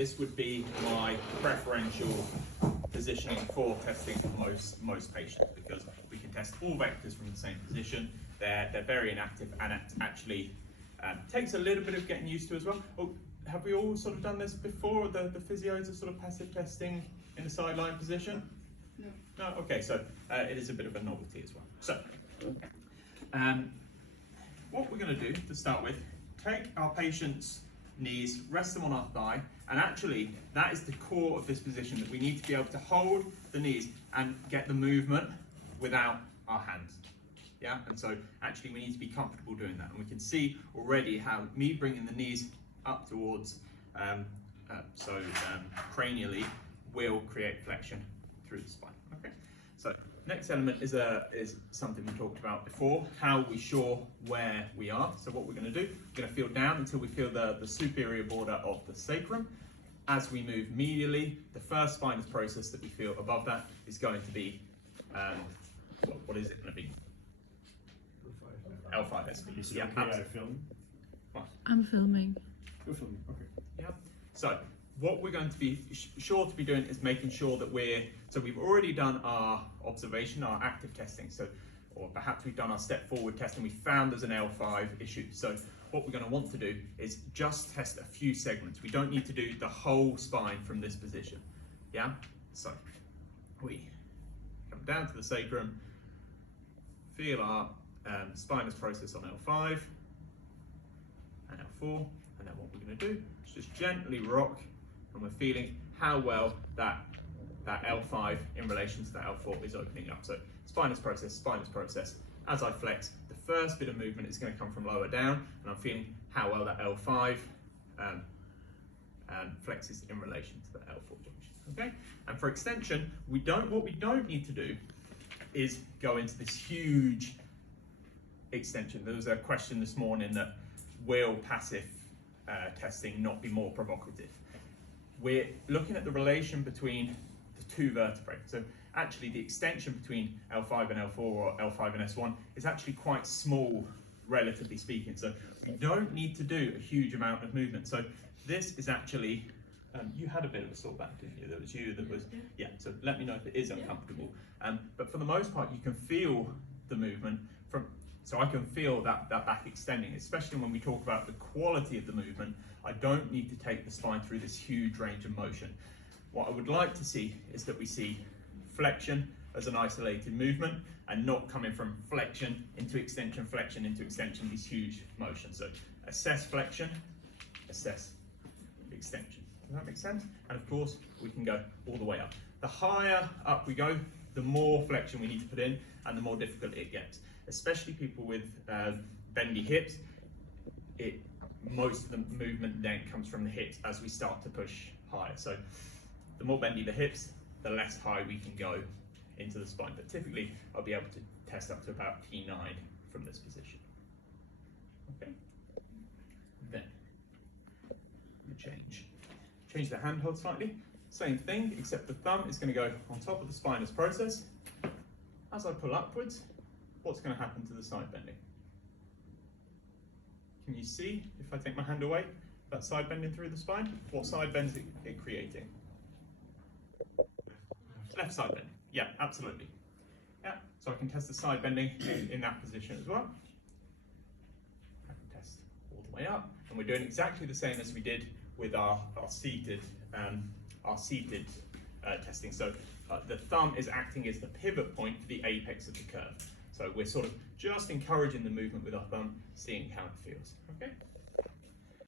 this would be my preferential positioning for testing for most patients, because we can test all vectors from the same position. They're very inactive, and it actually takes a little bit of getting used to as well. Oh, have we all sort of done this before? The physios are sort of passive testing in the sideline position? No. No? Okay, so it is a bit of a novelty as well. So, what we're going to do to start with, take our patient's knees, rest them on our thigh, and actually that is the core of this position, that we need to be able to hold the knees and get the movement without our hands. Yeah, and so actually we need to be comfortable doing that, and we can see already how me bringing the knees up towards cranially will create flexion through the spine. Okay, so next element is something we talked about before, how we shore where we are. So what we're going to do, we're going to feel down until we feel the superior border of the sacrum. As we move medially, the first spinous process that we feel above that is going to be, what is it going to be? L5S. Yeah, absolutely. I'm filming. You're filming, okay. Yeah. So what we're going to be sure to be doing is making sure that we've already done our observation, our active testing. So, or perhaps we've done our step forward testing. We found there's an L5 issue. So what we're going to want to do is just test a few segments. We don't need to do the whole spine from this position. Yeah. So we come down to the sacrum, feel our spinous process on L5 and L4, and then what we're going to do is just gently rock, and we're feeling how well that L5 in relation to that L4 is opening up. So spinous process. As I flex, the first bit of movement is going to come from lower down, and I'm feeling how well that L5 flexes in relation to the L4 junction. Okay, and for extension, what we don't need to do is go into this huge extension. There was a question this morning that will passive testing not be more provocative? We're looking at the relation between the two vertebrae. So actually the extension between L5 and L4, or L5 and S1, is actually quite small, relatively speaking. So we don't need to do a huge amount of movement. So this is actually, you had a bit of a sore back, didn't you? That was you that was, yeah, so let me know if it is uncomfortable. But for the most part, you can feel the movement from, so I can feel that back extending, especially when we talk about the quality of the movement. I don't need to take the spine through this huge range of motion. What I would like to see is that we see flexion as an isolated movement, and not coming from flexion into extension, these huge motions. So assess flexion, assess extension. Does that make sense? And of course, we can go all the way up. The higher up we go, the more flexion we need to put in, and the more difficult it gets. Especially people with bendy hips, most of the movement then comes from the hips as we start to push higher. So the more bendy the hips, the less high we can go into the spine. But typically, I'll be able to test up to about T9 from this position. Okay. Then we change the handhold slightly. Same thing, except the thumb is going to go on top of the spinous process. As I pull upwards, what's going to happen to the side bending? Can you see, if I take my hand away, that side bending through the spine? What side bend is it creating? Left side bending. Yeah, absolutely. Yeah, so I can test the side bending in that position as well. I can test all the way up, and we're doing exactly the same as we did with our seated testing. So the thumb is acting as the pivot point for the apex of the curve. So we're sort of just encouraging the movement with our thumb, seeing how it feels. Okay.